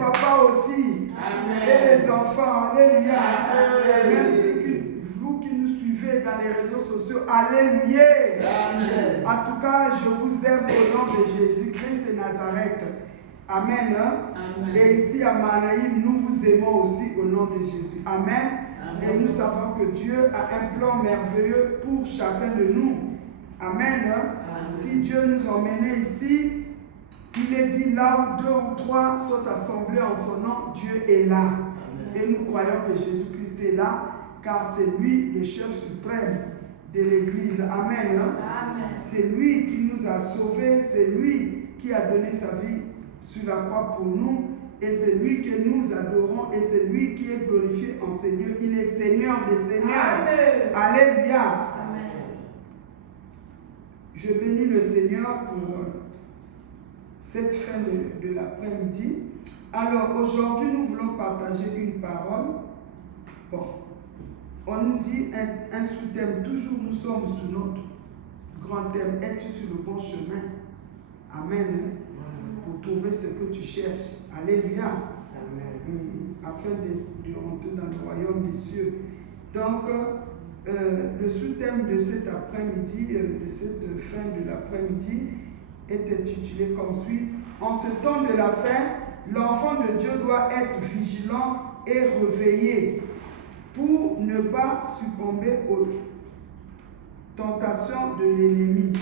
papas aussi. Amen. Et les enfants. Alléluia. Amen. Même vous qui nous suivez dans les réseaux sociaux. Alléluia. Amen. En tout cas, je vous aime au nom de Jésus-Christ de Nazareth. Amen. Amen. Et ici à Manaïm, nous vous aimons aussi au nom de Jésus. Amen. Amen. Et nous savons que Dieu a un plan merveilleux pour chacun de nous. Amen. Amen. Si Dieu nous a emmenés ici, il est dit là où 2 ou 3 sont assemblés en son nom, Dieu est là. Amen. Et nous croyons que Jésus-Christ est là, car c'est lui le chef suprême de l'Église. Amen. Amen. C'est lui qui nous a sauvés, c'est lui qui a donné sa vie sur la croix pour nous, et c'est lui que nous adorons, et c'est lui qui est glorifié en Seigneur. Il est Seigneur des Seigneurs. Amen. Alléluia. Amen. Je bénis le Seigneur pour cette fin de l'après-midi. Alors aujourd'hui, nous voulons partager une parole. Bon, on nous dit un sous-thème. Toujours nous sommes sous notre grand thème. Es-tu sur le bon chemin? Amen. Pour trouver ce que tu cherches. Alléluia. Afin de rentrer dans le royaume des cieux. Donc, le sous-thème de cet après-midi, de cette fin de l'après-midi, est intitulé comme suit. En ce temps de la fin, l'enfant de Dieu doit être vigilant et réveillé pour ne pas succomber aux tentations de l'ennemi.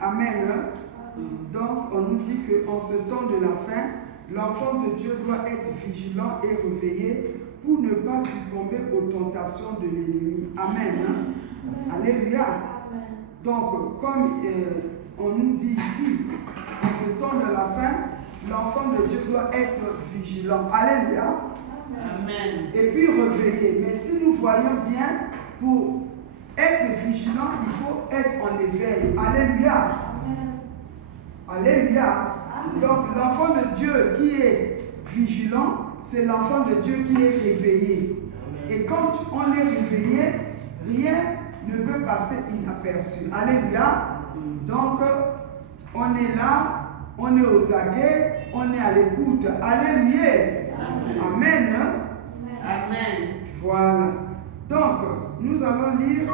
Amen. Donc, on nous dit qu'en ce temps de la fin, l'enfant de Dieu doit être vigilant et réveillé pour ne pas succomber aux tentations de l'ennemi. Amen. Alléluia. Donc, comme on nous dit ici, en ce temps de la fin, l'enfant de Dieu doit être vigilant. Alléluia. Amen. Et puis réveillé. Mais si nous voyons bien, pour être vigilant, il faut être en éveil. Alléluia. Alléluia. Donc l'enfant de Dieu qui est vigilant, c'est l'enfant de Dieu qui est réveillé. Et quand on est réveillé, rien ne peut passer inaperçu. Alléluia. Donc on est là, on est aux aguets, on est à l'écoute. Alléluia. Amen. Amen. Voilà. Donc, nous allons lire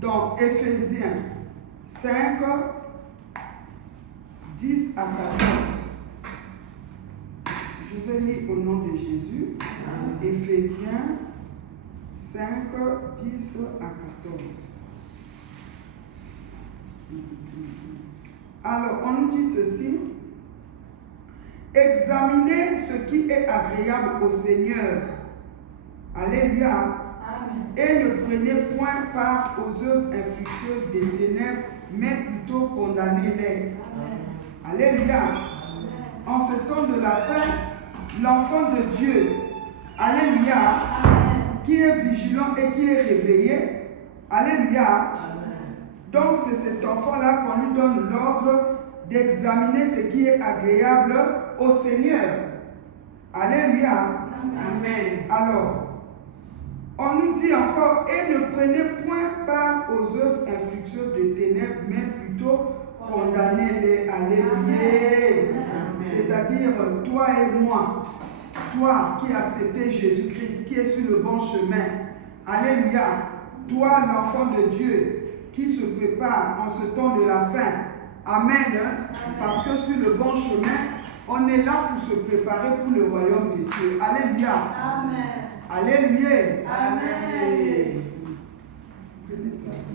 dans Éphésiens 5, 10 à 14. Je vais lire au nom de Jésus. Éphésiens 5, 10 à 14. Alors, on nous dit ceci. Examinez ce qui est agréable au Seigneur. Alléluia. Amen. Et ne prenez point part aux œuvres infructueuses des ténèbres, mais plutôt condamnez-les. Alléluia. En ce temps de la fin, l'enfant de Dieu, alléluia, qui est vigilant et qui est réveillé, alléluia. Donc c'est cet enfant-là qu'on lui donne l'ordre d'examiner ce qui est agréable au Seigneur. Alléluia. Amen. Alors, on nous dit encore, et ne prenez point part aux œuvres infructueuses de ténèbres, mais plutôt condamnez-les. Alléluia. C'est-à-dire, toi et moi, toi qui as accepté Jésus-Christ, qui est sur le bon chemin. Alléluia. Toi, l'enfant de Dieu, qui se prépare en ce temps de la fin. Amen. Parce que sur le bon chemin, on est là pour se préparer pour le royaume des cieux. Alléluia. Amen. Alléluia. Amen. Prenez place.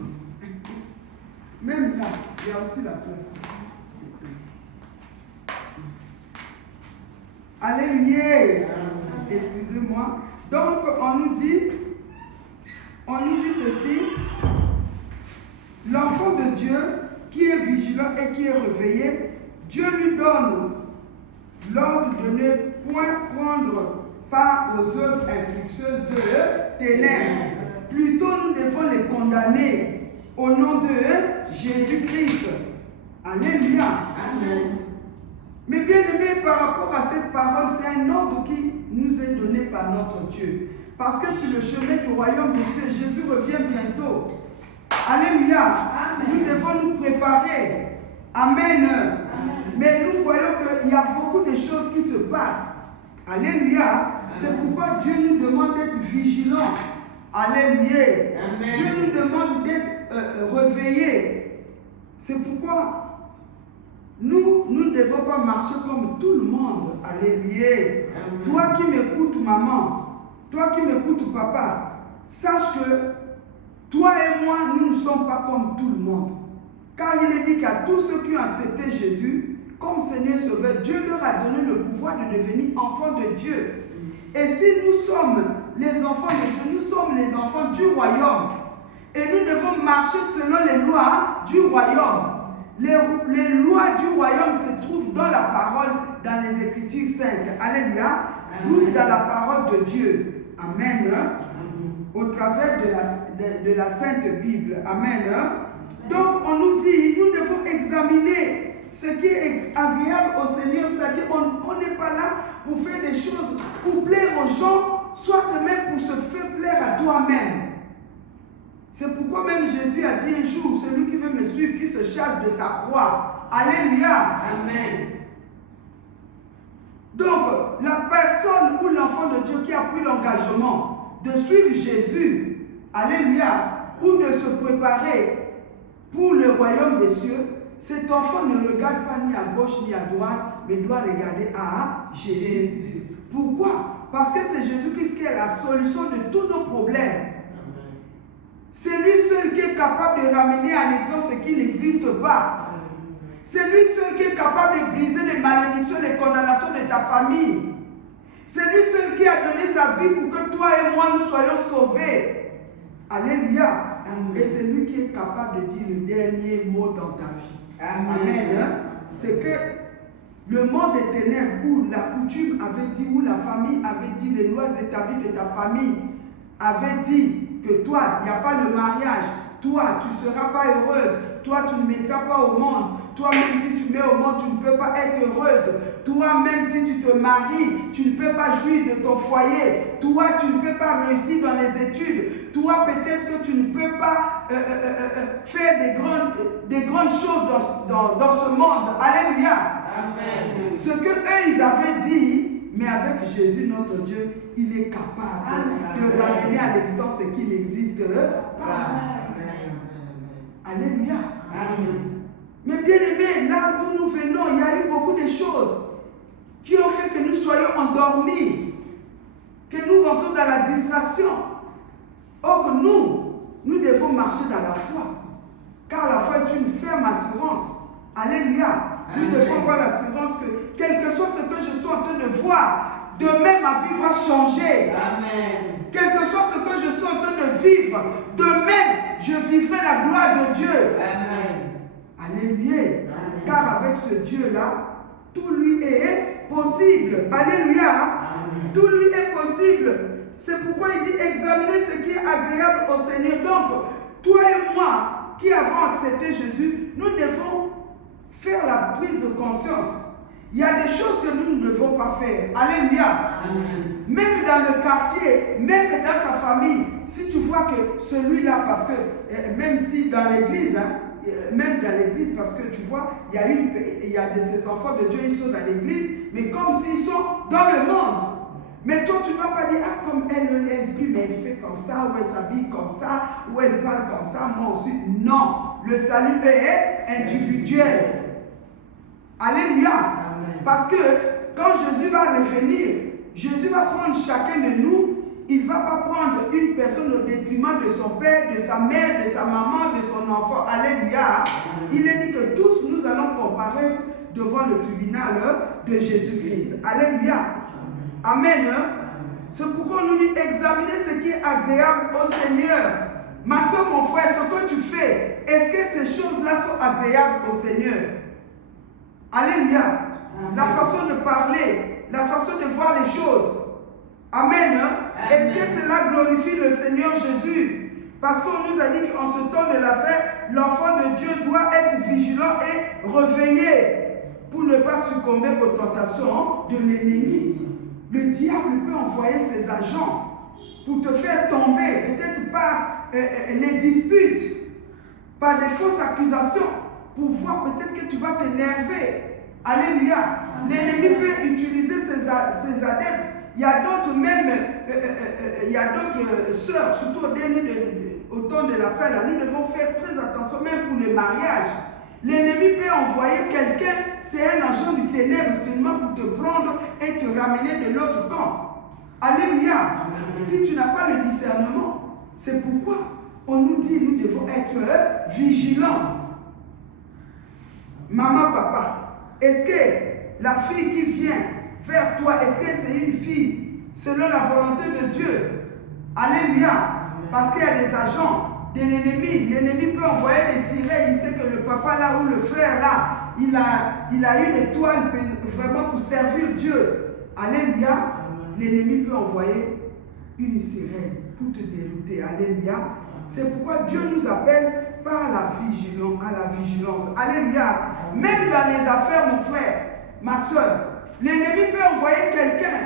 Même là, il y a aussi la place. Alléluia. Excusez-moi. Donc, on nous dit ceci. L'enfant de Dieu qui est vigilant et qui est réveillé, Dieu lui donne l'ordre de ne point prendre part aux œuvres infructueuses de ténèbres. Plutôt, nous devons les condamner au nom de Jésus-Christ. Alléluia. Amen. Mais bien aimé, par rapport à cette parole, c'est un ordre qui nous est donné par notre Dieu. Parce que sur le chemin du royaume des cieux, Jésus revient bientôt. Alléluia. Amen. Nous devons nous préparer. Amen. Amen. Mais nous voyons qu'il y a beaucoup de choses qui se passent. Alléluia. C'est pourquoi Dieu nous demande d'être vigilants. Alléluia. Amen. Dieu nous demande d'être réveillés. C'est pourquoi nous ne devons pas marcher comme tout le monde. Alléluia. Amen. Toi qui m'écoutes, maman, toi qui m'écoutes, papa, sache que toi et moi, nous ne sommes pas comme tout le monde. Car il est dit qu'à tous ceux qui ont accepté Jésus comme Seigneur Sauveur, Dieu leur a donné le pouvoir de devenir enfants de Dieu. Et si nous sommes les enfants de Dieu, nous sommes les enfants du royaume. Et nous devons marcher selon les lois du royaume. Les lois du royaume se trouvent dans la parole, dans les Écritures saintes. Alléluia. Tout dans la parole de Dieu. Amen. Au travers de la Sainte Bible. Amen. Donc on nous dit, nous devons examiner ce qui est agréable au Seigneur. C'est-à-dire on n'est pas là pour faire des choses, pour plaire aux gens, soit même pour se faire plaire à toi-même. C'est pourquoi même Jésus a dit un jour, celui qui veut me suivre, qui se charge de sa croix. Alléluia. Amen. Donc, la personne ou l'enfant de Dieu qui a pris l'engagement de suivre Jésus, alléluia, ou de se préparer pour le royaume des cieux, cet enfant ne regarde pas ni à gauche ni à droite, mais doit regarder à Jésus. Pourquoi? Parce que c'est Jésus-Christ qui est la solution de tous nos problèmes. C'est lui seul qui est capable de ramener à l'existence ce qui n'existe pas. C'est lui seul qui est capable de briser les malédictions, les condamnations de ta famille. C'est lui seul qui a donné sa vie pour que toi et moi nous soyons sauvés. Alléluia. Amen. Et c'est lui qui est capable de dire le dernier mot dans ta vie. Amen. C'est que le monde des ténèbres où la coutume avait dit, où la famille avait dit, les lois établies de ta famille avaient dit que toi, il n'y a pas de mariage, toi, tu ne seras pas heureuse, toi, tu ne mettras pas au monde, toi, même si tu mets au monde, tu ne peux pas être heureuse, toi, même si tu te maries, tu ne peux pas jouir de ton foyer, toi, tu ne peux pas réussir dans les études, toi, peut-être que tu ne peux pas faire des grandes choses dans ce monde. Alléluia. Amen. Ce que eux, ils avaient dit, mais avec Jésus, notre Dieu, il est capable de ramener à l'existence ce qui n'existe pas. Alléluia. Amen. Mais bien aimé, là d'où nous venons, il y a eu beaucoup de choses qui ont fait que nous soyons endormis, que nous rentrons dans la distraction. Or, nous devons marcher dans la foi, car la foi est une ferme assurance. Alléluia. Nous devons avoir l'assurance que, quel que soit ce que je suis en train de voir, demain ma vie va changer. Amen. Quel que soit ce que je suis en train de vivre, demain je vivrai la gloire de Dieu. Amen. Alléluia. Amen. Car avec ce Dieu-là, tout lui est possible. Alléluia. Amen. Tout lui est possible. C'est pourquoi il dit examinez ce qui est agréable au Seigneur. Donc, toi et moi qui avons accepté Jésus, nous devons faire la prise de conscience. Il y a des choses que nous ne devons pas faire. Alléluia. Amen. Même dans le quartier, même dans ta famille, si tu vois que celui-là, parce que même si dans l'église, même dans l'église, parce que tu vois, il y a de ces enfants de Dieu, ils sont dans l'église, mais comme s'ils sont dans le monde. Mais toi, tu ne vas pas dire, ah, comme elle prie, mais elle fait comme ça, ou elle s'habille comme ça, ou elle parle comme ça, moi aussi. Non, le salut est individuel. Alléluia. Amen. Parce que quand Jésus va revenir, Jésus va prendre chacun de nous. Il ne va pas prendre une personne au détriment de son père, de sa mère, de sa maman, de son enfant. Alléluia. Il est dit que tous nous allons comparaître devant le tribunal de Jésus-Christ. Alléluia. Amen. C'est pourquoi on nous dit examiner ce qui est agréable au Seigneur. Ma soeur, mon frère, ce que tu fais, est-ce que ces choses-là sont agréables au Seigneur? Alléluia. La façon de parler, la façon de voir les choses. Amen. Est-ce que cela glorifie le Seigneur Jésus? Parce qu'on nous a dit qu'en ce temps de la fête, l'enfant de Dieu doit être vigilant et réveillé pour ne pas succomber aux tentations de l'ennemi. Le diable peut envoyer ses agents pour te faire tomber, peut-être par les disputes, par des fausses accusations pour voir peut-être que tu vas t'énerver. Alléluia. L'ennemi peut utiliser ses adeptes. Il y a d'autres même, il y a d'autres sœurs, surtout au temps de la fin, là, nous devons faire très attention, même pour les mariages. L'ennemi peut envoyer quelqu'un, c'est un agent du ténèbre seulement pour te prendre et te ramener de l'autre camp. Alléluia. Amen. Si tu n'as pas le discernement, c'est pourquoi on nous dit nous devons être vigilants. Maman, papa, est-ce que la fille qui vient vers toi, est-ce que c'est une fille selon la volonté de Dieu? Alléluia. Parce qu'il y a des agents de l'ennemi. L'ennemi peut envoyer des sirènes. Il sait que le papa là ou le frère là, il a une étoile vraiment pour servir Dieu. Alléluia. L'ennemi peut envoyer une sirène pour te dérouter. Alléluia. C'est pourquoi Dieu nous appelle par la vigilance. Alléluia. Même dans les affaires, mon frère, ma soeur, l'ennemi peut envoyer quelqu'un.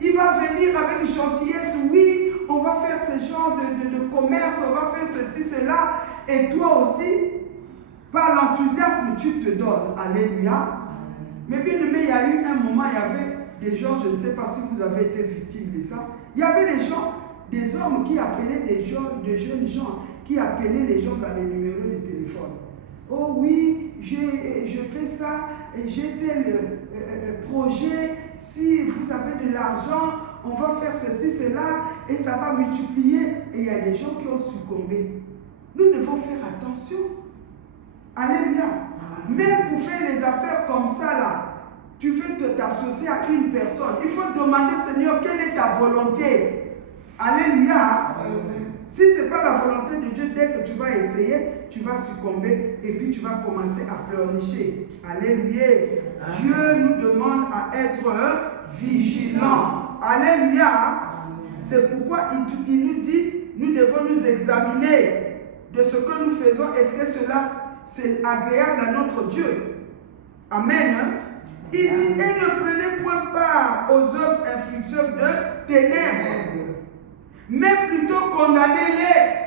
Il va venir avec gentillesse. Oui, on va faire ce genre de commerce, on va faire ceci, cela. Et toi aussi, par l'enthousiasme, tu te donnes. Alléluia. Mais bien aimé, il y a eu un moment, il y avait des gens, je ne sais pas si vous avez été victime de ça. Il y avait des gens, des hommes qui appelaient des jeunes gens, qui appelaient les gens dans les numéros de téléphone. Oh oui, je fais ça, j'ai tel projet, si vous avez de l'argent, on va faire ceci, cela, et ça va multiplier. Et il y a des gens qui ont succombé. Nous devons faire attention. Alléluia. Même pour faire les affaires comme ça, là, tu veux t'associer à une personne, il faut demander, Seigneur, quelle est ta volonté? Alléluia. Si ce n'est pas la volonté de Dieu, dès que tu vas essayer, tu vas succomber et puis tu vas commencer à pleurnicher. Alléluia. Dieu nous demande à être vigilants. Alléluia. C'est pourquoi il nous dit, nous devons nous examiner de ce que nous faisons. Est-ce que cela c'est agréable à notre Dieu? Amen. Il dit, et ne prenez point part aux œuvres infructueuses de ténèbres, mais plutôt condamnez-les.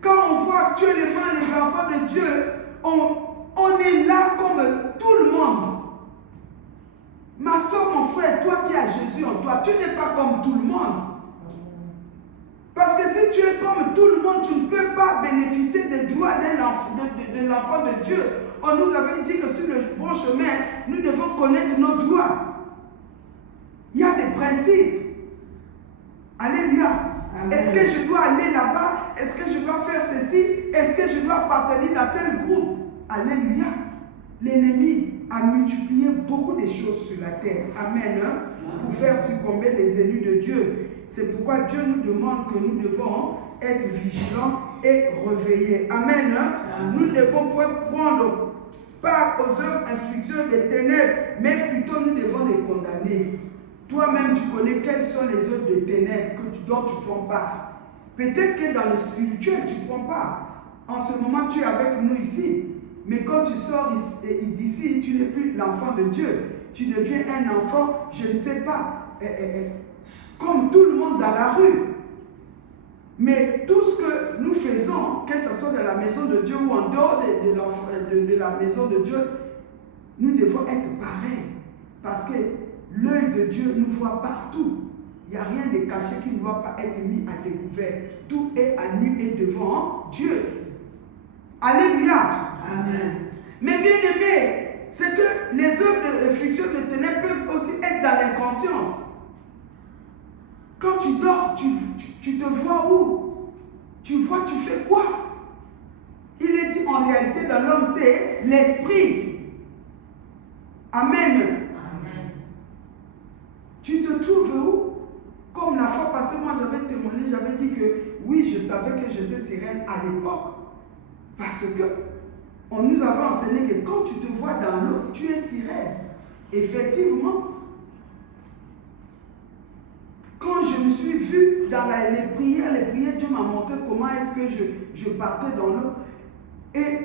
Quand on voit actuellement les enfants de Dieu, on est là comme tout le monde. Ma soeur, mon frère, toi qui as Jésus en toi, tu n'es pas comme tout le monde. Parce que si tu es comme tout le monde, tu ne peux pas bénéficier des droits de l'enfant de Dieu. On nous avait dit que sur le bon chemin, nous devons connaître nos droits. Il y a des principes. Alléluia. Est-ce que je dois aller là-bas? Est-ce que je dois faire ceci? Est-ce que je dois appartenir à tel groupe? Alléluia. L'ennemi a multiplié beaucoup de choses sur la terre. Amen. Pour faire succomber les élus de Dieu. C'est pourquoi Dieu nous demande que nous devons être vigilants et réveillés. Amen. Nous ne devons pas prendre part aux œuvres infructueuses des ténèbres, mais plutôt nous devons les condamner. Toi-même, tu connais quelles sont les œuvres de ténèbres dont tu prends part. Peut-être que dans le spirituel, tu ne prends pas. En ce moment, tu es avec nous ici. Mais quand tu sors d'ici, tu n'es plus l'enfant de Dieu. Tu deviens un enfant, je ne sais pas, comme tout le monde dans la rue. Mais tout ce que nous faisons, que ce soit dans la maison de Dieu ou en dehors de la maison de Dieu, nous devons être pareils. Parce que l'œil de Dieu nous voit partout. Il n'y a rien de caché qui ne doit pas être mis à découvert. Tout est à nu et devant Dieu. Alléluia. Amen. Mais bien aimé, c'est que les œuvres futures de ténèbres peuvent aussi être dans l'inconscience. Quand tu dors, tu te vois où? Tu vois, tu fais quoi? Il est dit en réalité dans l'homme, c'est l'esprit. Amen. Amen. Tu te trouves où? Comme la fois passée, moi j'avais témoigné, j'avais dit que oui, je savais que j'étais sirène à l'époque. Parce que on nous avait enseigné que quand tu te vois dans l'eau, tu es sirène. Effectivement. Quand je me suis vue dans les prières, Dieu m'a montré comment est-ce que je partais dans l'eau. Et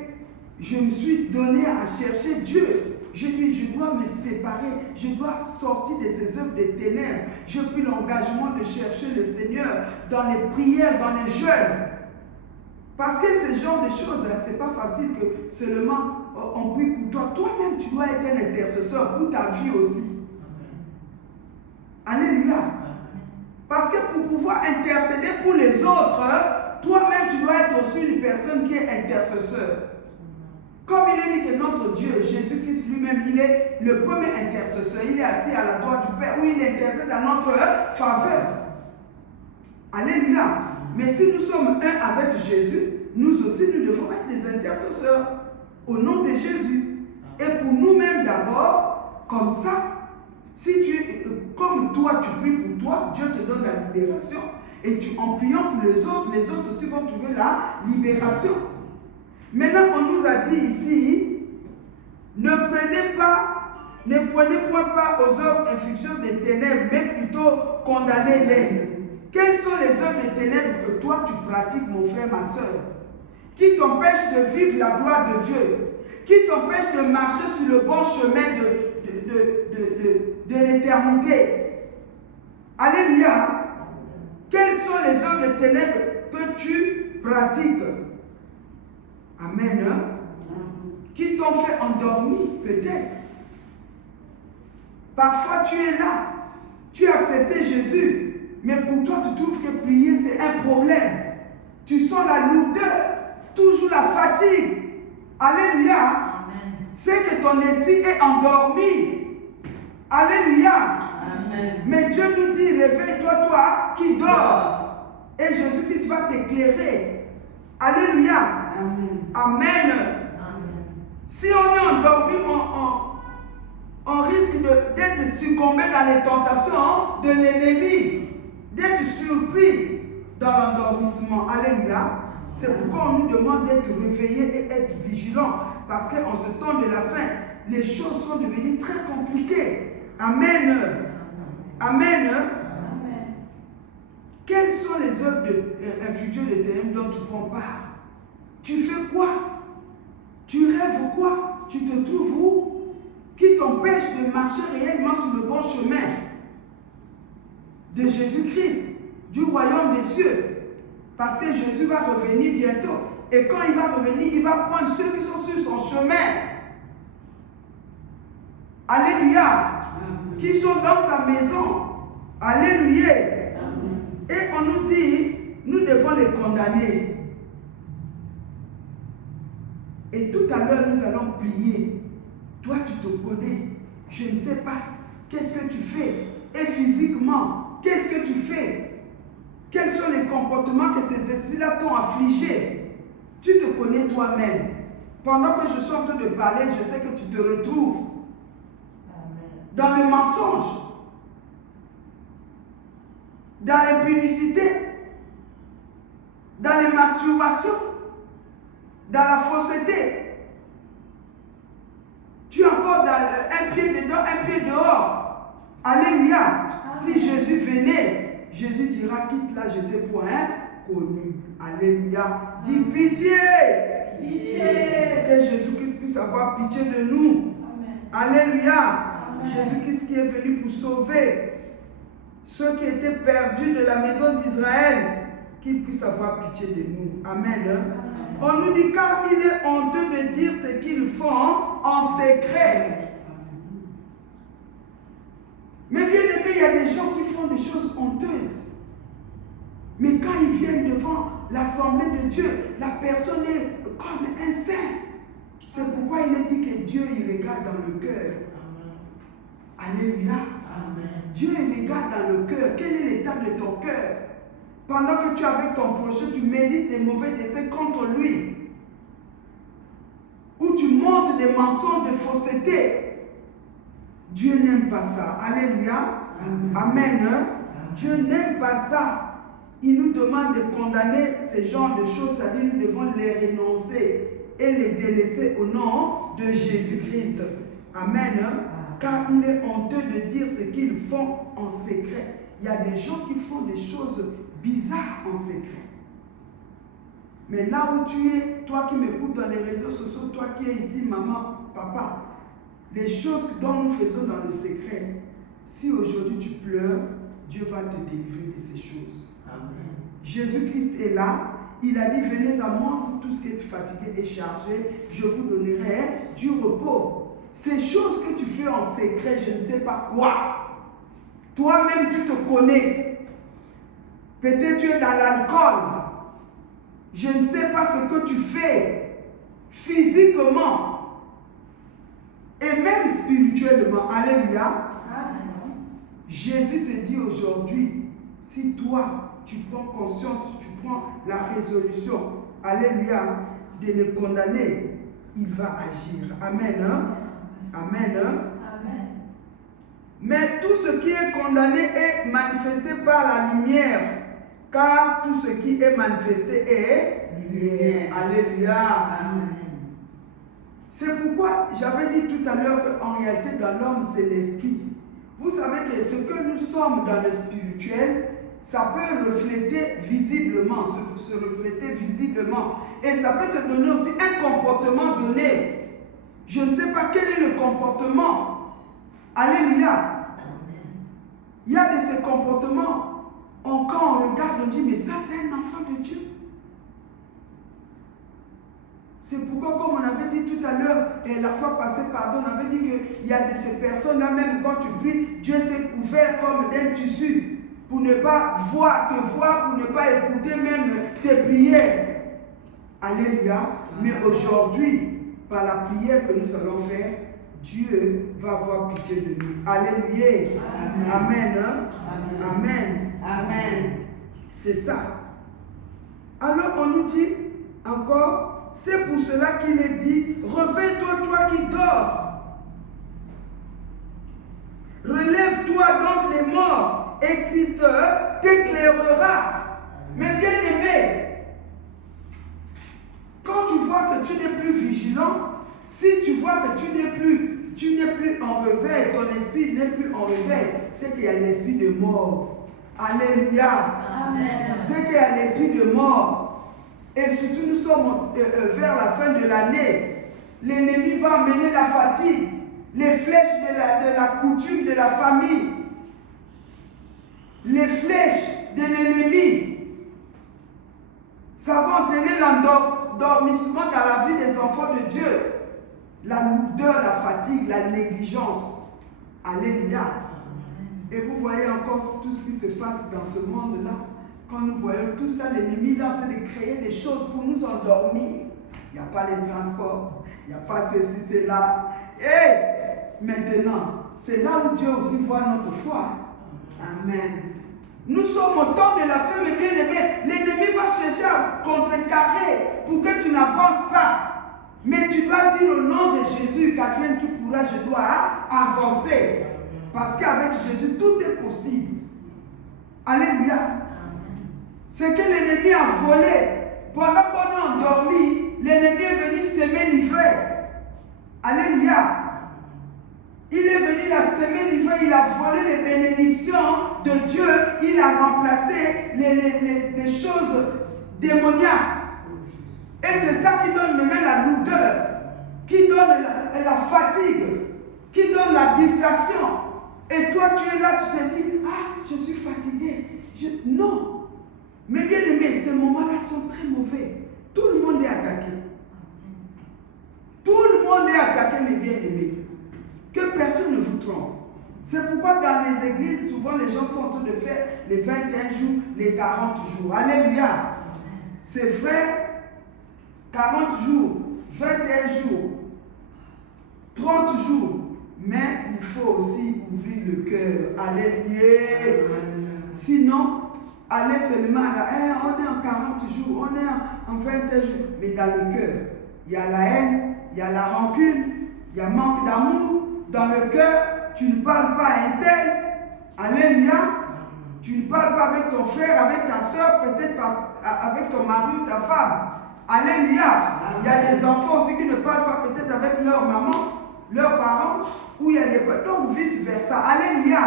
je me suis donné à chercher Dieu. Je dis, je dois me séparer, je dois sortir de ces œuvres des ténèbres. J'ai pris l'engagement de chercher le Seigneur dans les prières, dans les jeûnes. Parce que ce genre de choses, hein, c'est pas facile que seulement on prie pour toi. Toi-même, tu dois être un intercesseur pour ta vie aussi. Alléluia. Parce que pour pouvoir intercéder pour les autres, toi-même, tu dois être aussi une personne qui est intercesseur. Comme il est dit que notre Dieu, Jésus-Christ lui-même, il est le premier intercesseur. Il est assis à la droite du Père où il intercède à notre faveur. Alléluia. Mais si nous sommes un avec Jésus, nous aussi, nous devons être des intercesseurs au nom de Jésus. Et pour nous-mêmes d'abord, comme ça, comme toi, tu pries pour toi, Dieu te donne la libération. Et en priant pour les autres aussi vont trouver la libération. Maintenant, on nous a dit ici, ne prenez point part aux œuvres infructueuses des ténèbres, mais plutôt condamnez-les. Quelles sont les œuvres des ténèbres que toi tu pratiques, mon frère, ma soeur, qui t'empêchent de vivre la gloire de Dieu, qui t'empêchent de marcher sur le bon chemin de l'éternité? Alléluia. Quelles sont les œuvres de ténèbres que tu pratiques? Amen. Qui t'ont fait endormir, peut-être. Parfois, tu es là. Tu as accepté Jésus. Mais pour toi, tu trouves que prier, c'est un problème. Tu sens la lourdeur, toujours la fatigue. Alléluia. C'est que ton esprit est endormi. Alléluia. Amen. Mais Dieu nous dit, réveille-toi, toi qui dors. Et Jésus-Christ va t'éclairer. Alléluia. Amen. Amen. Amen. Si on est endormi, on risque d'être succombé dans les tentations de l'ennemi, d'être surpris dans l'endormissement. Alléluia. C'est pourquoi on nous demande d'être réveillés et être vigilants. Parce qu'en ce temps de la fin, les choses sont devenues très compliquées. Amen. Amen. Amen. Quelles sont les œuvres infructueuses de ténèbres dont tu prends part? Tu fais quoi? Tu rêves quoi? Tu te trouves où? Qui t'empêche de marcher réellement sur le bon chemin de Jésus-Christ, du royaume des cieux? Parce que Jésus va revenir bientôt. Et quand il va revenir, il va prendre ceux qui sont sur son chemin. Alléluia. Qui sont dans sa maison. Alléluia. Et on nous dit, nous devons les condamner. Et tout à l'heure, nous allons prier. Toi, tu te connais. Je ne sais pas. Qu'est-ce que tu fais? Et physiquement, qu'est-ce que tu fais? Quels sont les comportements que ces esprits-là t'ont affligé? Tu te connais toi-même. Pendant que je suis en train de parler, je sais que tu te retrouves dans le mensonge, dans l'impudicité, dans les masturbations, dans la fausseté. Tu es encore dans un pied dedans, un pied dehors. Alléluia. Si Jésus venait, Jésus dira, quitte là, je t'ai point connu. Alléluia. Dis pitié. Pitié. Que Jésus-Christ puisse avoir pitié de nous. Amen. Alléluia. Jésus-Christ qui est venu pour sauver ceux qui étaient perdus de la maison d'Israël, qu'il puisse avoir pitié de nous. Amen. On nous dit car il est honteux de dire ce qu'ils font en secret. Mais bien aimé, il y a des gens qui font des choses honteuses. Mais quand ils viennent devant l'assemblée de Dieu, la personne est comme un saint. C'est pourquoi il est dit que Dieu, il regarde dans le cœur. Alléluia. Amen. Dieu, il regarde dans le cœur. Quel est l'état de ton cœur? Pendant que tu es avec ton prochain, tu médites des mauvais décès contre lui. Ou tu montes des mensonges de fausseté. Dieu n'aime pas ça. Alléluia. Amen. Amen. Dieu n'aime pas ça. Il nous demande de condamner ces genres de choses, c'est-à-dire nous devons les renoncer et les délaisser au nom de Jésus-Christ. Amen. Car il est honteux de dire ce qu'ils font en secret. Il y a des gens qui font des choses bizarres en secret. Mais là où tu es, toi qui m'écoutes dans les réseaux sociaux, toi qui es ici, maman, papa, les choses dont nous faisons dans le secret, si aujourd'hui tu pleures, Dieu va te délivrer de ces choses. Amen. Jésus-Christ est là, il a dit, venez à moi, vous tous qui êtes fatigués et chargés, je vous donnerai du repos. Ces choses que tu fais en secret, je ne sais pas quoi. Toi-même, tu te connais. Peut-être tu es dans l'alcool. Je ne sais pas ce que tu fais physiquement et même spirituellement. Alléluia. Jésus te dit aujourd'hui, si toi, tu prends conscience, tu prends la résolution, alléluia, de le condamner, il va agir. Amen. Hein? Amen. Hein? Amen. Mais tout ce qui est condamné est manifesté par la lumière, car tout ce qui est manifesté est lumière. Alléluia. Amen. C'est pourquoi j'avais dit tout à l'heure qu'en réalité dans l'homme c'est l'esprit. Vous savez que ce que nous sommes dans le spirituel, ça peut refléter visiblement, se refléter visiblement. Et ça peut te donner aussi un comportement donné. Je ne sais pas quel est le comportement. Alléluia. Il y a de ces comportements, quand on regarde, on dit, mais ça c'est un enfant de Dieu. C'est pourquoi, comme on avait dit tout à l'heure, et la fois passée, pardon, on avait dit qu'il y a de ces personnes-là, même quand tu pries, Dieu s'est couvert comme d'un tissu pour ne pas te voir, pour ne pas écouter même tes prières. Alléluia. Mais aujourd'hui, par la prière que nous allons faire, Dieu va avoir pitié de nous. Alléluia. Amen. Amen. Hein? Amen. Amen. C'est ça. Alors on nous dit encore, c'est pour cela qu'il est dit, réveille-toi, toi qui dors. Relève-toi donc les morts et Christ t'éclairera. Mais bien aimé, quand tu vois que tu n'es plus vigilant, si tu vois que tu n'es plus en réveil, ton esprit n'est plus en réveil, c'est qu'il y a l'esprit de mort. Alléluia. Amen. C'est qu'il y a l'esprit de mort. Et surtout, nous sommes vers la fin de l'année. L'ennemi va amener la fatigue, les flèches de la coutume de la famille, les flèches de l'ennemi. Ça va entraîner l'endormissement dans la vie des enfants de Dieu. La lourdeur, la fatigue, la négligence. Alléluia. Et vous voyez encore tout ce qui se passe dans ce monde-là. Quand nous voyons tout ça, l'ennemi est en train de créer des choses pour nous endormir. Il n'y a pas les transports, il n'y a pas ceci, cela. Et maintenant, c'est là où Dieu aussi voit notre foi. Amen. Nous sommes au temps de la fin, mes bien-aimés. L'ennemi va chercher à contrecarrer pour que tu n'avances pas. Mais tu dois dire au nom de Jésus, qu'advienne qui pourra, je dois avancer. Parce qu'avec Jésus, tout est possible. Alléluia. C'est que l'ennemi a volé. Pendant qu'on est endormi, l'ennemi est venu semer l'ivraie. Alléluia. Il est venu la semer l'ivraie, il a volé les bénédictions de Dieu, il a remplacé les choses démoniaques. Et c'est ça qui donne maintenant la lourdeur, qui donne la fatigue, qui donne la distraction. Et toi, tu es là, tu te dis, ah, je suis fatigué. Non. Mais bien aimé, ces moments-là sont très mauvais. Tout le monde est attaqué. Tout le monde est attaqué, mes bien-aimés. Que personne ne vous trompe. C'est pourquoi dans les églises, souvent les gens sont en train de faire les 21 jours, les 40 jours. Alléluia. C'est vrai, 40 jours, 21 jours, 30 jours. Mais il faut aussi ouvrir le cœur. Alléluia. Sinon, allez seulement là, on est en 40 jours, on est en 21 jours. Mais dans le cœur, il y a la haine, il y a la rancune, il y a manque d'amour. Dans le cœur, tu ne parles pas à un tel. Alléluia. Tu ne parles pas avec ton frère, avec ta soeur, peut-être avec ton mari ou ta femme. Alléluia. Il y a des enfants aussi qui ne parlent pas peut-être avec leur maman, leurs parents, ou il y a des... Donc vice-versa. Alléluia.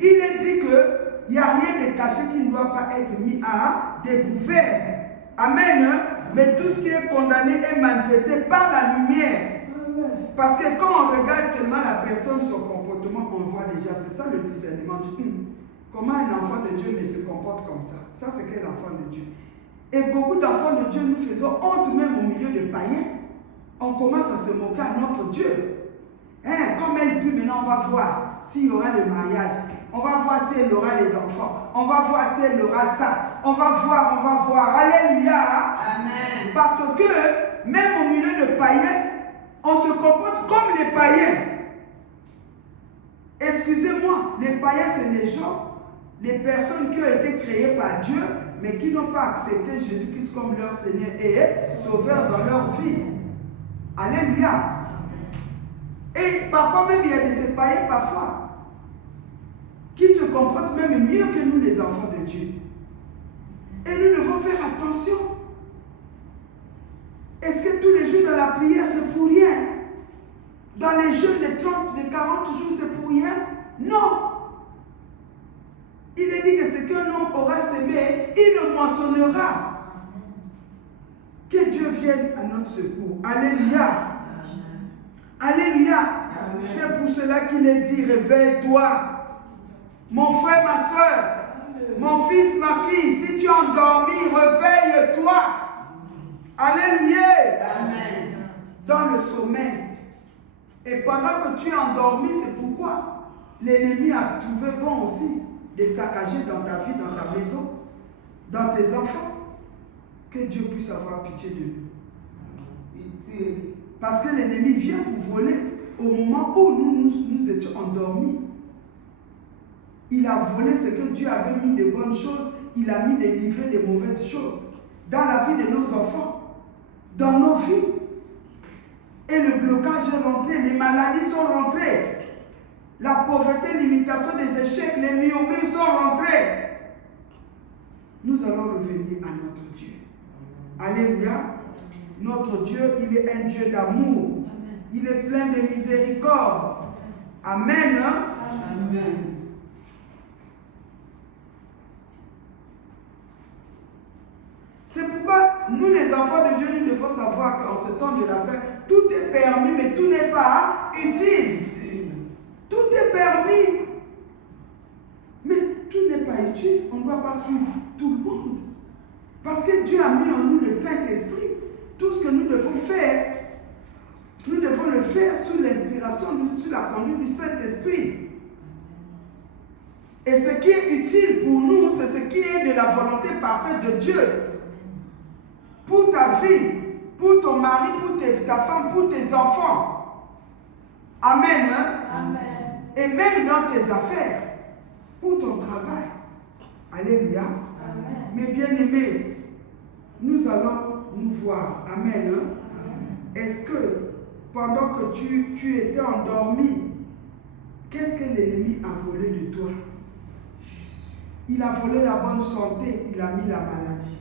Il est dit que il n'y a rien de caché qui ne doit pas être mis à découvert. Amen. Mais tout ce qui est condamné est manifesté par la lumière. Parce que quand on regarde seulement la personne, son comportement, on voit déjà, c'est ça le discernement. Comment un enfant de Dieu ne se comporte comme ça? Ça, c'est quel enfant de Dieu? Et beaucoup d'enfants de Dieu, nous faisons honte même au milieu des païens. On commence à se moquer à notre Dieu. Hein, comme elle pue, maintenant on va voir s'il y aura le mariage. On va voir si elle aura les enfants. On va voir si elle aura ça. On va voir. Alléluia. Amen. Parce que même au milieu de païens, on se comporte comme les païens. Excusez-moi, les païens, c'est les gens, les personnes qui ont été créées par Dieu, mais qui n'ont pas accepté Jésus-Christ comme leur Seigneur et Sauveur dans leur vie. Alléluia. Et parfois même, il y a de ces païens, parfois, qui se comportent même mieux que nous, les enfants de Dieu. Et nous devons faire attention. Est-ce que tous les jours dans la prière, c'est pour rien? Dans les jeûnes de 30, de 40 jours, c'est pour rien? Non. Il est dit que ce qu'un homme aura semé, il le moissonnera. Que Dieu vienne à notre secours. Alléluia. Alléluia. C'est pour cela qu'il est dit, réveille-toi. Mon frère, ma soeur, mon fils, ma fille, si tu es endormi, réveille-toi. Alléluia. Amen. Dans le sommeil. Et pendant que tu es endormi, c'est pourquoi l'ennemi a trouvé bon aussi de saccager dans ta vie, dans ta maison, dans tes enfants. Que Dieu puisse avoir pitié de nous. Parce que l'ennemi vient pour voler au moment où nous étions endormis. Il a volé ce que Dieu avait mis de bonnes choses. Il a mis des livrets de mauvaises choses dans la vie de nos enfants, dans nos vies. Et le blocage est rentré, les maladies sont rentrées. La pauvreté, l'imitation des échecs, les murmures sont rentrés. Nous allons revenir à notre Dieu. Alléluia. Notre Dieu, il est un Dieu d'amour. Il est plein de miséricorde. Amen. Amen. C'est pourquoi nous, les enfants de Dieu, nous devons savoir qu'en ce temps de la fête, tout est permis, mais tout n'est pas utile. Tout est permis, mais tout n'est pas utile. On ne doit pas suivre tout le monde. Parce que Dieu a mis en nous le Saint-Esprit. Tout ce que nous devons faire, nous devons le faire sous l'inspiration, sous la conduite du Saint-Esprit. Et ce qui est utile pour nous, c'est ce qui est de la volonté parfaite de Dieu. Pour ta vie, pour ton mari, pour ta femme, pour tes enfants. Amen. Hein? Amen. Et même dans tes affaires, pour ton travail. Alléluia. Amen. Mes bien-aimés, nous allons nous voir. Amen. Hein? Est-ce que pendant que tu étais endormi, qu'est-ce que l'ennemi a volé de toi? Il a volé la bonne santé, il a mis la maladie.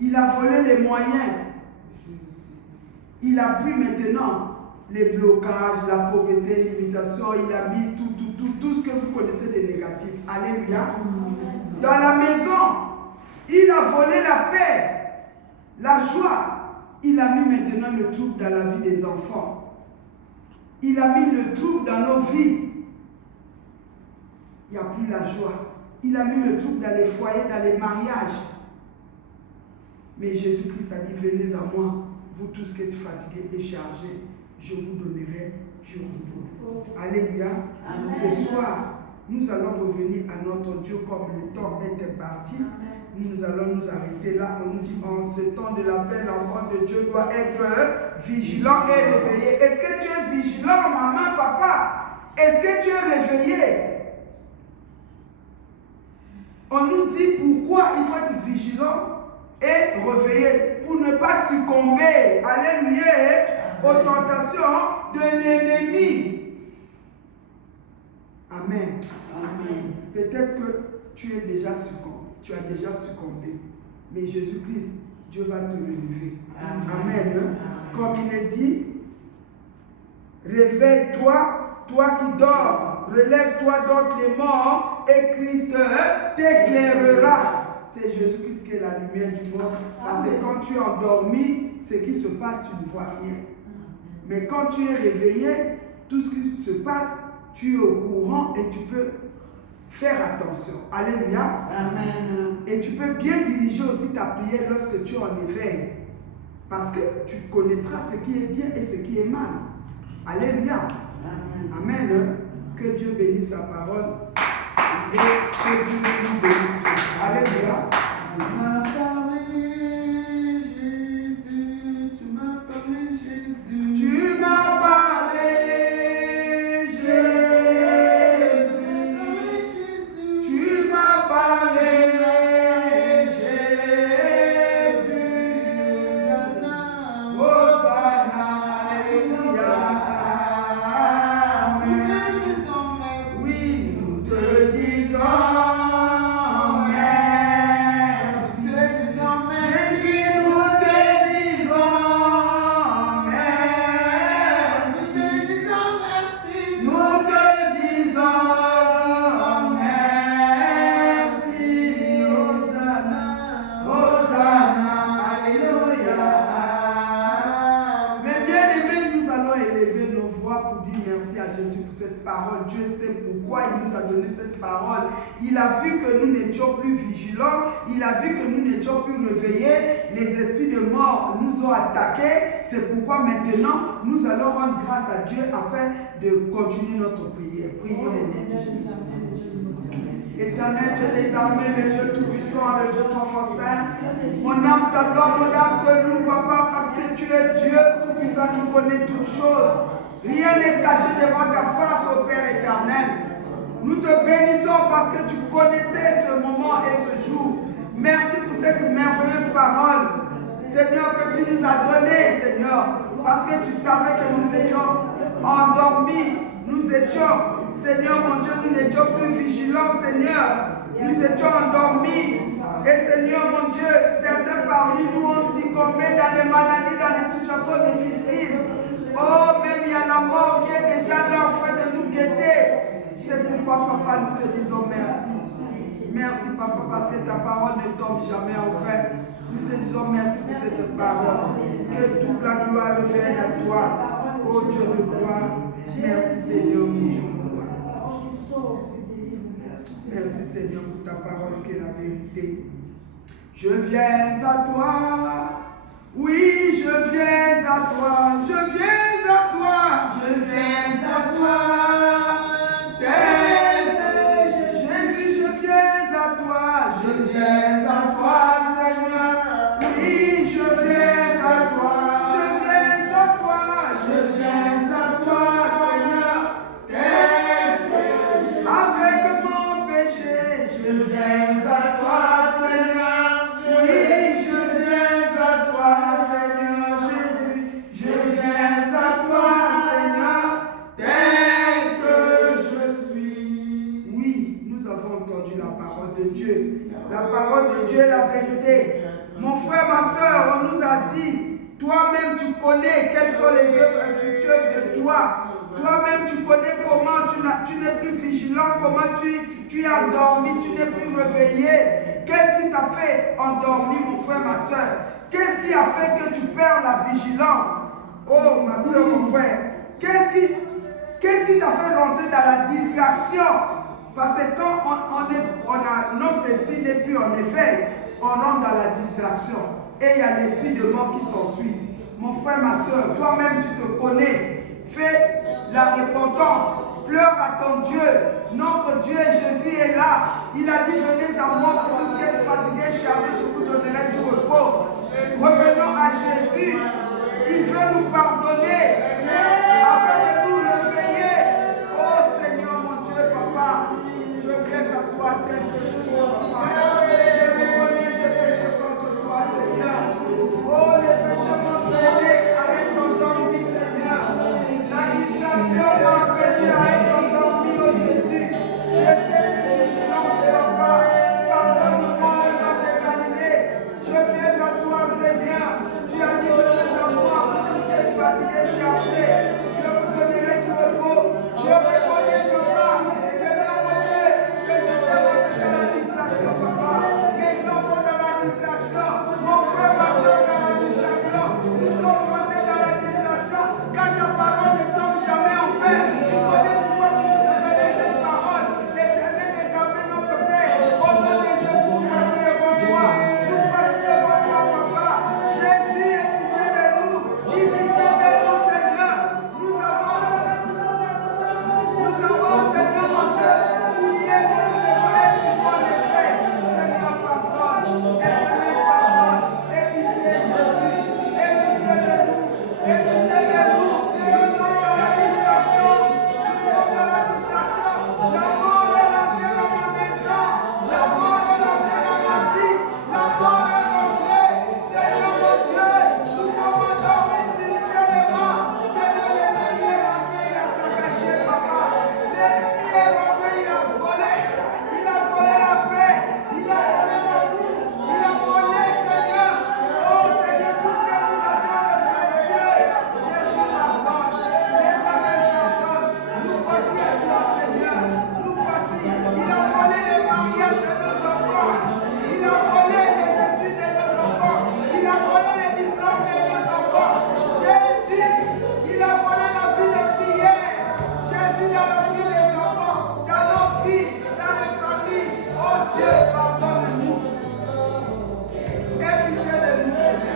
Il a volé les moyens. Il a pris maintenant les blocages, la pauvreté, l'imitation. Il a mis tout ce que vous connaissez de négatif. Alléluia. Dans la maison, il a volé la paix, la joie. Il a mis maintenant le trouble dans la vie des enfants. Il a mis le trouble dans nos vies. Il n'y a plus la joie. Il a mis le trouble dans les foyers, dans les mariages. Mais Jésus-Christ a dit, venez à moi, vous tous qui êtes fatigués et chargés, je vous donnerai du repos. Alléluia. Amen. Ce soir, nous allons revenir à notre Dieu comme le temps était parti. Nous allons nous arrêter là. On nous dit, en ce temps de la fête, l'enfant de Dieu doit être vigilant et réveillé. Est-ce que tu es vigilant, maman, papa? Est-ce que tu es réveillé? On nous dit pourquoi il faut être vigilant et réveillé pour ne pas succomber, alléluia, aux tentations de l'ennemi. Amen. Amen. Peut-être que tu es déjà succombé, tu as déjà succombé, mais Jésus-Christ, Dieu va te relever. Amen. Amen. Comme il est dit, réveille-toi, toi qui dors, relève-toi d'autres les morts et Christ t'éclairera. C'est Jésus-Christ qui est la lumière du monde. Parce que quand tu es endormi, ce qui se passe, tu ne vois rien. Mais quand tu es réveillé, tout ce qui se passe, tu es au courant et tu peux faire attention. Alléluia. Amen. Et tu peux bien diriger aussi ta prière lorsque tu es en éveil. Parce que tu connaîtras ce qui est bien et ce qui est mal. Alléluia. Amen. Amen. Que Dieu bénisse sa parole et que Dieu nous bénisse tous. Alléluia. Tu m'as parlé, Jésus. Tu m'as parlé, Jésus. Tu m'as parlé, Jésus. Tu m'as parlé, Jésus. Hosanna, alléluia. Amen. Oui, nous te disons merci. Jésus, nous te disons merci. Nous te disons merci. Hosanna, Hosanna, alléluia. Mais bien aimés, nous allons élever nos voix pour dire merci à Jésus pour cette parole. Dieu sait pourquoi il nous a donné cette parole. Il a vu que nous n'étions plus vigilants. Il a vu que nous n'étions plus réveillés. Les esprits de mort nous ont attaqués. C'est pourquoi maintenant, nous allons rendre grâce à Dieu afin de continuer notre prière. Prions au nom de Jésus. Éternel Dieu des armées, le Dieu tout-puissant, le Dieu trois saint. Mon âme t'adore, mon âme te loue, papa, parce que tu es Dieu tout-puissant qui connaît toutes choses. Rien n'est caché devant ta face, ô Père éternel. Nous te bénissons parce que tu connaissais ce moment et ce jour. Merci pour cette merveilleuse parole, Seigneur, que tu nous as donnée, Seigneur, parce que tu savais que nous étions endormis. Nous étions, Seigneur mon Dieu, nous n'étions plus vigilants, Seigneur. Nous étions endormis. Et Seigneur mon Dieu, certains parmi nous ont succombé dans les maladies, dans les situations difficiles. Oh, même il y a la mort qui est déjà là en train de nous guetter. C'est pourquoi, papa, nous te disons merci. Merci, papa, parce que ta parole ne tombe jamais en vain. Nous te disons merci pour cette parole. Que toute la gloire revienne à toi, ô Dieu de gloire. Merci, Seigneur, mon Dieu, mon roi. Merci, Seigneur, pour ta parole qui est la vérité. Je viens à toi. Oui, je viens à toi. Je viens à toi. Je viens à toi. Jésus, je viens à toi. Je viens à toi, Seigneur. Oui, je viens à toi. Je viens à toi. Je viens à toi, Seigneur. Avec mon péché, je viens à toi, Seigneur. Oui, je viens à toi, Seigneur Jésus. Je viens à toi, Seigneur, tel que je suis. Oui, nous avons entendu la parole de Dieu. La parole de Dieu est la vérité. Mon frère, ma soeur, on nous a dit, toi-même tu connais quelles sont les œuvres infructueuses de toi. Toi-même tu connais comment tu n'es plus vigilant, comment tu es endormi, tu n'es plus réveillé. Qu'est-ce qui t'a fait endormi, mon frère, ma soeur? Qu'est-ce qui a fait que tu perds la vigilance? Oh, ma soeur, mon frère, qu'est-ce qui t'a fait rentrer dans la distraction? Parce que quand notre esprit n'est plus en éveil, on rentre dans la distraction. Et il y a l'esprit de mort qui s'ensuit. Mon frère, ma soeur, toi-même tu te connais. Fais la repentance. Pleure à ton Dieu. Notre Dieu Jésus est là. Il a dit, venez à moi pour tous qui êtes fatigués, chargés, je vous donnerai du repos. Revenons à Jésus. Il veut nous pardonner afin de nous réveiller. Oh Seigneur mon Dieu, papa, je viens à toi tel que je suis, papa. Je reconnais, j'ai péché contre toi, Seigneur. Oh, les péchés m'ont traîné avec ton dormi, Seigneur. La distraction m'a empêché à être endormi, oh Jésus. J'étais plus vigilant, papa. Pardonne-moi, nom de Galilée. Je viens à toi, Seigneur. Tu as dit, venez à moi, vous qui êtes fatigués, chargés. Je vous donnerai du repos. Je reconnais, papa, Seigneur mon Dieu, que je t'ai rentré dans la Dieu, pardonne-nous. Aie pitié de nous, Seigneur.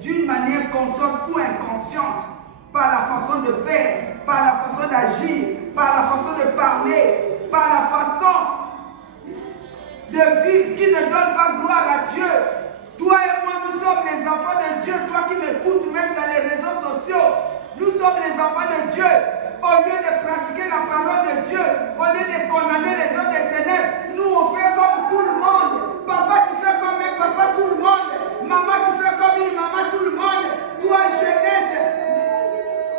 D'une manière consciente ou inconsciente, par la façon de faire, par la façon d'agir, par la façon de parler, par la façon de vivre qui ne donne pas gloire à Dieu. Toi et moi, nous de Dieu, toi qui m'écoutes même dans les réseaux sociaux, nous sommes les enfants de Dieu. Au lieu de pratiquer la parole de Dieu, au lieu de condamner les hommes des ténèbres, nous on fait comme tout le monde. Papa, tu fais comme un papa, tout le monde. Maman, tu fais comme une maman, tout le monde. Toi, jeunesse,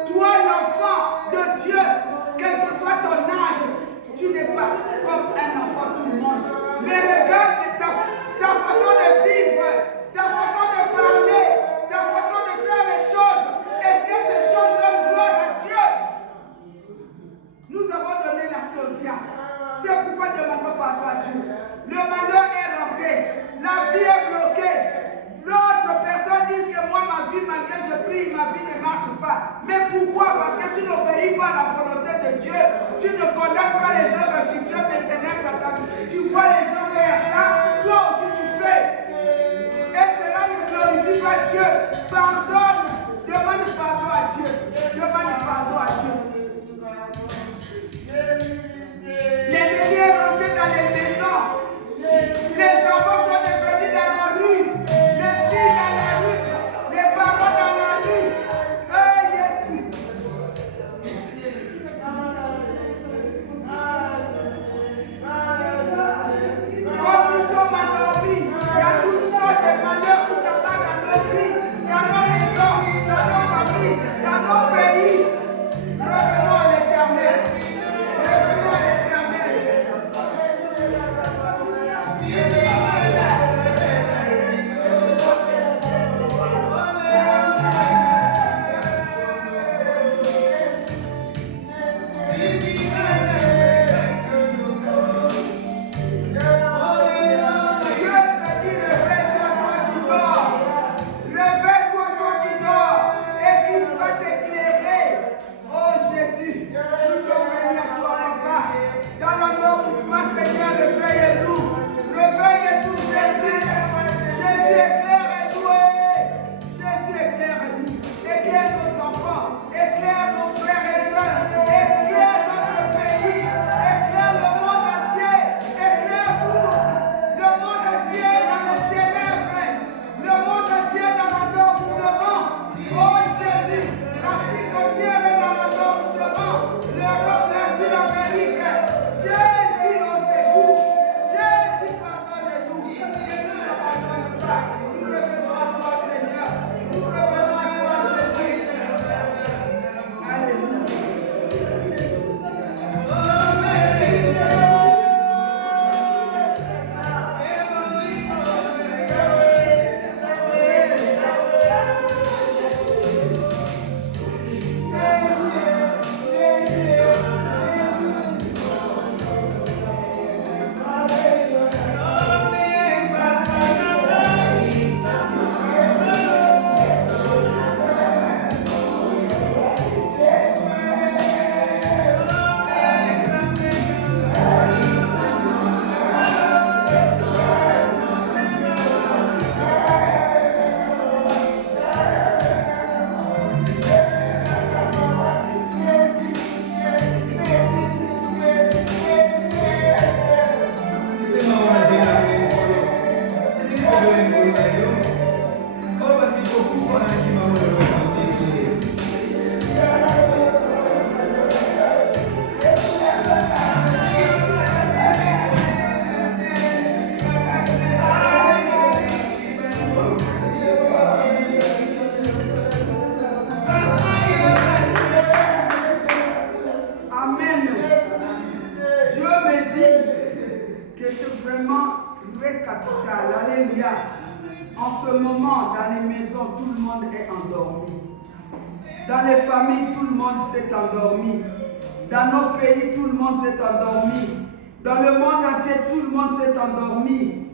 toi, l'enfant de Dieu, quel que soit ton âge, tu n'es pas comme un enfant, tout le monde. Mais regarde ta façon de vivre, ta façon de parler, ta façon de faire les choses. Est-ce que ces choses donnent gloire à Dieu? Nous avons donné l'accès au diable. C'est pourquoi demandons pardon à Dieu. Le malheur est rentré. La vie est bloquée. L'autre personne dit que moi, ma vie, malgré je prie, ma vie ne marche pas. Mais pourquoi? Parce que tu n'obéis pas à la volonté de Dieu. Tu ne condamnes pas les œuvres fictives des ténèbres dans ta vie. Tu vois les gens faire ça, toi aussi tu fais. Et cela ne glorifie pas Dieu. Pardonne. Demande pardon à Dieu. Demande pardon à Dieu. L'ennemi est rentré dans les maisons. Les enfants sont devenus dans la rue. Les filles dans la rue. Les parents dans la rue. Oh Jésus. Comme nous sommes endormis, il y a toutes sortes de malheurs qui s'abattent dans nos vies, dans nos maisons, dans nos familles, dans nos pays. Revenons à l'Éternel. Revenons à l'Éternel. En ce moment, dans les maisons, tout le monde est endormi. Dans les familles, tout le monde s'est endormi. Dans nos pays, tout le monde s'est endormi. Dans le monde entier, tout le monde s'est endormi.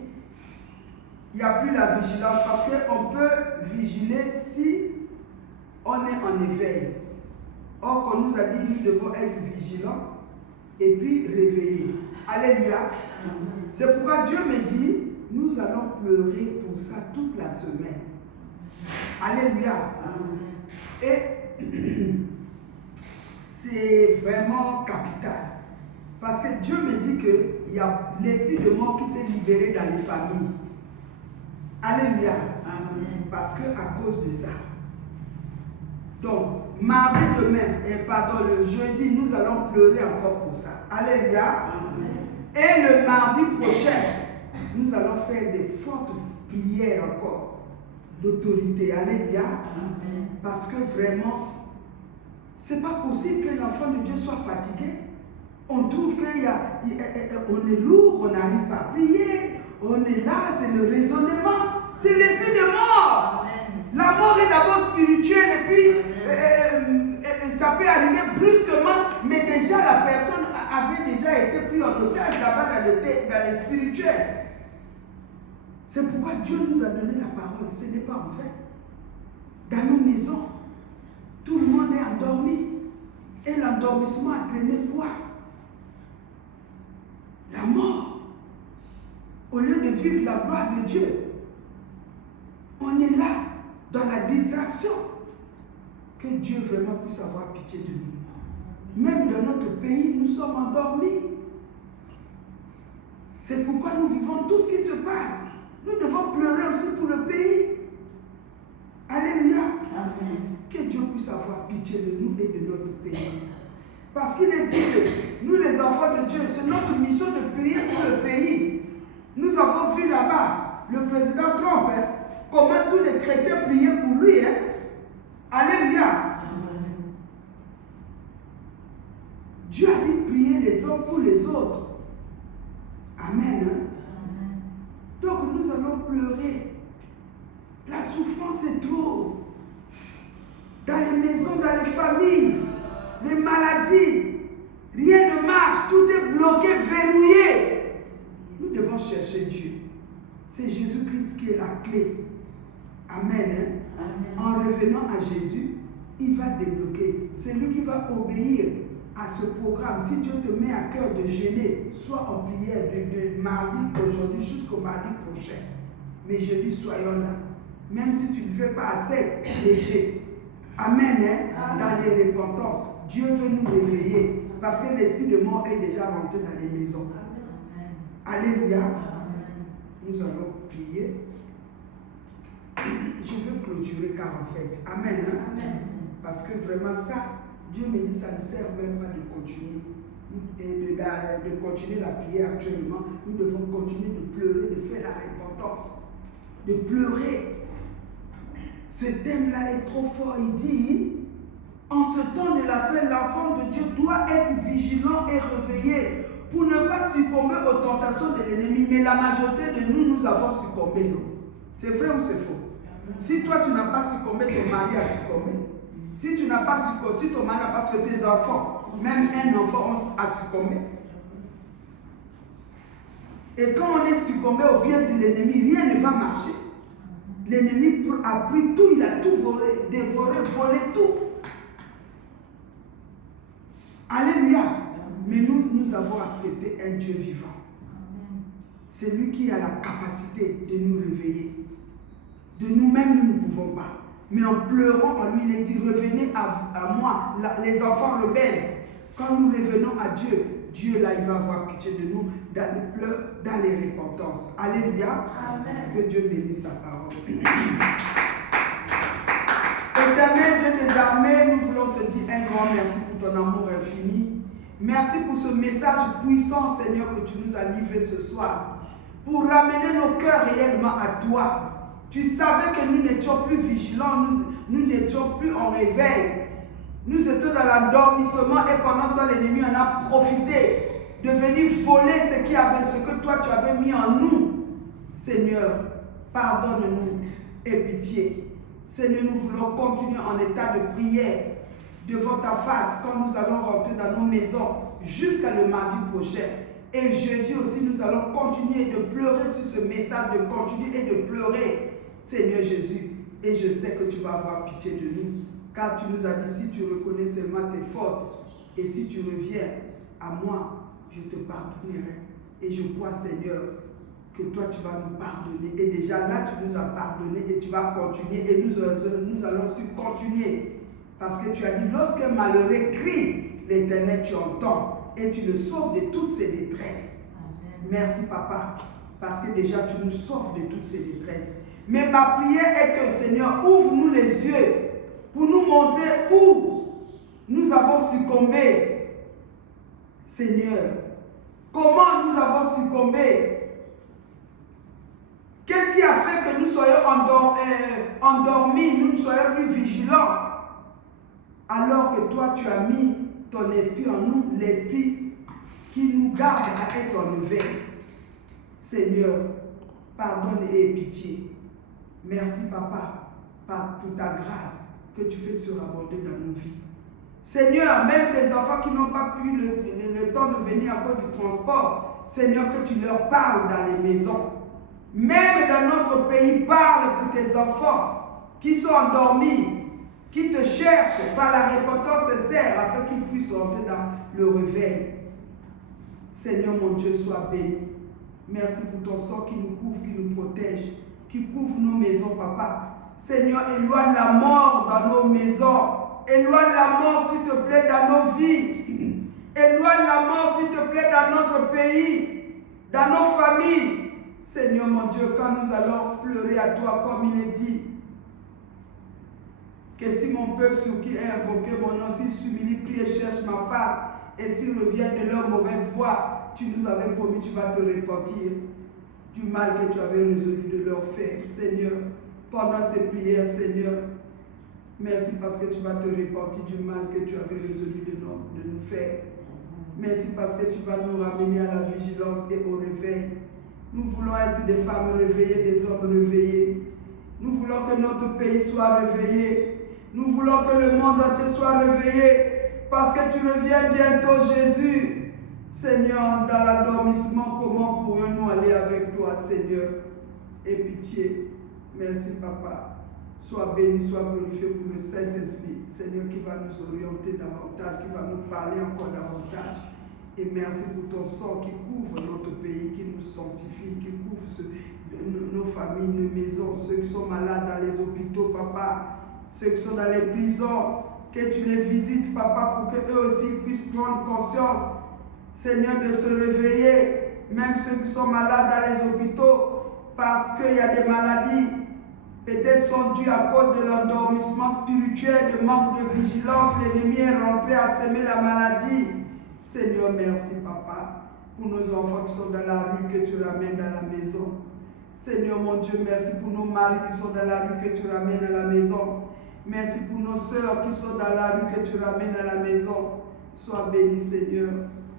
Il n'y a plus la vigilance parce qu'on peut vigiler si on est en éveil. Or, qu'on nous a dit, nous devons être vigilants et puis réveillés. Alléluia. C'est pourquoi Dieu me dit, nous allons pleurer pour ça toute la semaine. Alléluia. Et c'est vraiment capital. Parce que Dieu me dit qu'il y a l'esprit de mort qui s'est libéré dans les familles. Alléluia. Amen. Parce que à cause de ça. Donc, mardi demain, le jeudi, nous allons pleurer encore pour ça. Alléluia. Amen. Et le mardi prochain, nous allons faire des fortes prières encore d'autorité. Alléluia. Amen. Parce que vraiment, c'est pas possible que l'enfant de Dieu soit fatigué. On trouve qu'on est lourd, on n'arrive pas à prier, on est là, c'est le raisonnement, c'est l'esprit de mort. Amen. La mort est d'abord spirituelle et puis ça peut arriver brusquement, mais déjà la personne avait déjà été prise en otage là-bas dans le spirituel. C'est pourquoi Dieu nous a donné la parole. Ce n'est pas en fait. Dans nos maisons, tout le monde est endormi. Et l'endormissement a traîné quoi? La mort. Au lieu de vivre la gloire de Dieu, on est là, dans la distraction. Que Dieu vraiment puisse avoir pitié de nous. Même dans notre pays, nous sommes endormis. C'est pourquoi nous vivons tout ce qui se passe. Nous devons pleurer aussi pour le pays. Alléluia. Amen. Que Dieu puisse avoir pitié de nous et de notre pays. Parce qu'il est dit que nous, les enfants de Dieu, c'est notre mission de prier pour le pays. Nous avons vu là-bas le président Trump, comment tous les chrétiens priaient pour lui. Alléluia. Amen. Dieu a dit prier les uns pour les autres. Amen. Amen. Donc nous allons pleurer. La souffrance est trop. Dans les maisons, dans les familles, les maladies, rien ne marche, tout est bloqué, verrouillé. Nous devons chercher Dieu. C'est Jésus-Christ qui est la clé. Amen. Amen. En revenant à Jésus, il va débloquer. C'est lui qui va obéir à ce programme. Si Dieu te met à cœur de jeûner, sois en prière de mardi aujourd'hui jusqu'au mardi prochain. Mais jeudi, soyons là. Même si tu ne fais pas assez léger. Amen. Amen. Dans les repentances, Dieu veut nous réveiller. Parce que l'esprit de mort est déjà rentré dans les maisons. Amen. Alléluia. Amen. Nous allons prier. Je veux clôturer car en fait. Amen. Amen. Parce que vraiment ça, Dieu me dit ça ne sert même pas de continuer. Et de continuer la prière actuellement. Nous devons continuer de pleurer, de faire la repentance. De pleurer. Ce thème-là est trop fort. Il dit, en ce temps de la fin, l'enfant de Dieu doit être vigilant et réveillé pour ne pas succomber aux tentations de l'ennemi. Mais la majorité de nous, nous avons succombé. Non? C'est vrai ou c'est faux? Si toi, tu n'as pas succombé, ton mari a succombé. Si tu n'as pas succombé, si ton mari n'a pas succombé, tes enfants, même un enfant a succombé. Et quand on est succombé au pied de l'ennemi, rien ne va marcher. L'ennemi a pris tout, il a tout volé, dévoré, volé tout. Alléluia. Mais nous avons accepté un Dieu vivant. C'est lui qui a la capacité de nous réveiller. De nous-mêmes, nous ne pouvons pas. Mais en pleurant en lui, il est dit, revenez à moi, les enfants rebelles. Quand nous revenons à Dieu, Dieu là, il va avoir pitié de nous dans les pleurs, dans les repentances. Alléluia. Amen. Que Dieu bénisse sa parole. Éternel Dieu des armées, nous voulons te dire un grand merci pour ton amour infini. Merci pour ce message puissant, Seigneur, que tu nous as livré ce soir. Pour ramener nos cœurs réellement à toi. Tu savais que nous n'étions plus vigilants, nous n'étions plus en réveil. Nous étions dans l'endormissement et pendant ce temps, l'ennemi en a profité de venir voler ce que toi tu avais mis en nous. Seigneur, pardonne-nous et pitié. Seigneur, nous voulons continuer en état de prière devant ta face quand nous allons rentrer dans nos maisons jusqu'à le mardi prochain. Et jeudi aussi, nous allons continuer de pleurer sur ce message, de continuer et de pleurer, Seigneur Jésus. Et je sais que tu vas avoir pitié de nous. Car tu nous as dit, si tu reconnais seulement tes fautes, et si tu reviens à moi, je te pardonnerai. Et je crois, Seigneur, que toi, tu vas nous pardonner. Et déjà là, tu nous as pardonné et tu vas continuer. Et nous allons aussi continuer. Parce que tu as dit, lorsqu'un malheureux crie, l'Éternel, tu entends. Et tu le sauves de toutes ses détresses. Amen. Merci, Papa. Parce que déjà, tu nous sauves de toutes ces détresses. Mais ma prière est que, Seigneur, ouvre-nous les yeux pour nous montrer où nous avons succombé. Seigneur, comment nous avons succombé? Qu'est-ce qui a fait que nous soyons endormis, nous ne soyons plus vigilants? Alors que toi, tu as mis ton esprit en nous, l'esprit qui nous garde à être en éveil. Seigneur, pardonne et aie pitié. Merci, Papa, pour ta grâce que tu fais suraborder dans nos vies. Seigneur, même tes enfants qui n'ont pas pu le temps de venir à cause du transport, Seigneur, que tu leur parles dans les maisons. Même dans notre pays, parle pour tes enfants qui sont endormis, qui te cherchent par la repentance sincère afin qu'ils puissent rentrer dans le réveil. Seigneur mon Dieu, sois béni. Merci pour ton sang qui nous couvre, qui nous protège, qui couvre nos maisons, Papa. Seigneur, éloigne la mort dans nos maisons. Éloigne la mort, s'il te plaît, dans nos vies. Éloigne la mort, s'il te plaît, dans notre pays, dans nos familles. Seigneur mon Dieu, quand nous allons pleurer à toi, comme il est dit, que si mon peuple sur qui est invoqué mon nom, s'ils s'humilient, prient et cherchent ma face, et s'ils reviennent de leur mauvaise voie, tu nous avais promis, tu vas te repentir du mal que tu avais résolu de leur faire. Seigneur, pendant ces prières, Seigneur, merci parce que tu vas te repentir du mal que tu avais résolu de nous faire. Merci parce que tu vas nous ramener à la vigilance et au réveil. Nous voulons être des femmes réveillées, des hommes réveillés. Nous voulons que notre pays soit réveillé. Nous voulons que le monde entier soit réveillé. Parce que tu reviens bientôt, Jésus. Seigneur, dans l'endormissement, comment pourrions-nous aller avec toi, Seigneur? Aie pitié. Merci, Papa. Sois béni, sois glorifié pour le Saint-Esprit. Seigneur, qui va nous orienter davantage, qui va nous parler encore davantage. Et merci pour ton sang qui couvre notre pays, qui nous sanctifie, qui couvre nos familles, nos maisons, ceux qui sont malades dans les hôpitaux, Papa, ceux qui sont dans les prisons, que tu les visites, Papa, pour qu'eux aussi puissent prendre conscience, Seigneur, de se réveiller, même ceux qui sont malades dans les hôpitaux, parce qu'il y a des maladies, peut-être sont dues à cause de l'endormissement spirituel, de manque de vigilance, l'ennemi est rentré à semer la maladie. Seigneur, merci, Papa, pour nos enfants qui sont dans la rue, que tu ramènes dans la maison. Seigneur, mon Dieu, merci pour nos maris qui sont dans la rue, que tu ramènes à la maison. Merci pour nos sœurs qui sont dans la rue, que tu ramènes à la maison. Sois béni, Seigneur.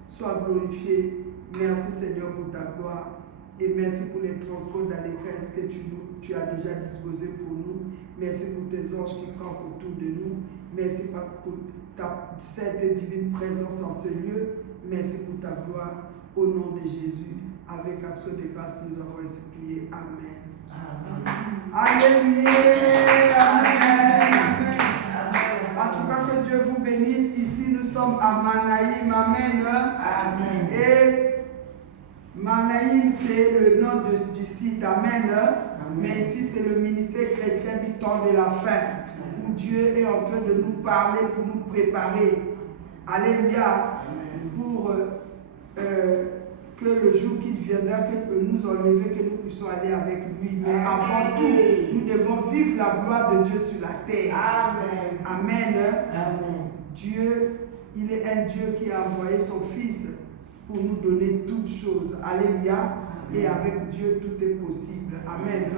Sois glorifié. Merci, Seigneur, pour ta gloire. Et merci pour les transports d'allégresse que tu as déjà disposés pour nous. Merci pour tes anges qui campent autour de nous. Merci pour ta sainte et divine présence en ce lieu. Merci pour ta gloire. Au nom de Jésus, avec action de grâce, nous avons ainsi prié. Amen. Alléluia. Amen. Amen. En tout cas, que Dieu vous bénisse. Ici, nous sommes à Manaïm. Amen. Amen. Et Manaïm, c'est le nom du site. Amen. Mais ici, c'est le ministère chrétien du temps de la fin, où Dieu est en train de nous parler pour nous préparer. Alléluia. Pour que le jour qu'il viendra, qu'il peut nous enlever, que nous puissions aller avec lui. Mais avant tout, nous devons vivre la gloire de Dieu sur la terre. Amen. Amen. Amen. Dieu, il est un Dieu qui a envoyé son Fils pour nous donner toutes choses. Alléluia. Et avec Dieu, tout est possible. Amen.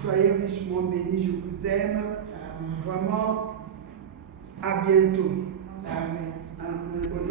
Soyez richement bénis. Je vous aime. Vraiment, à bientôt. Amen. Au nom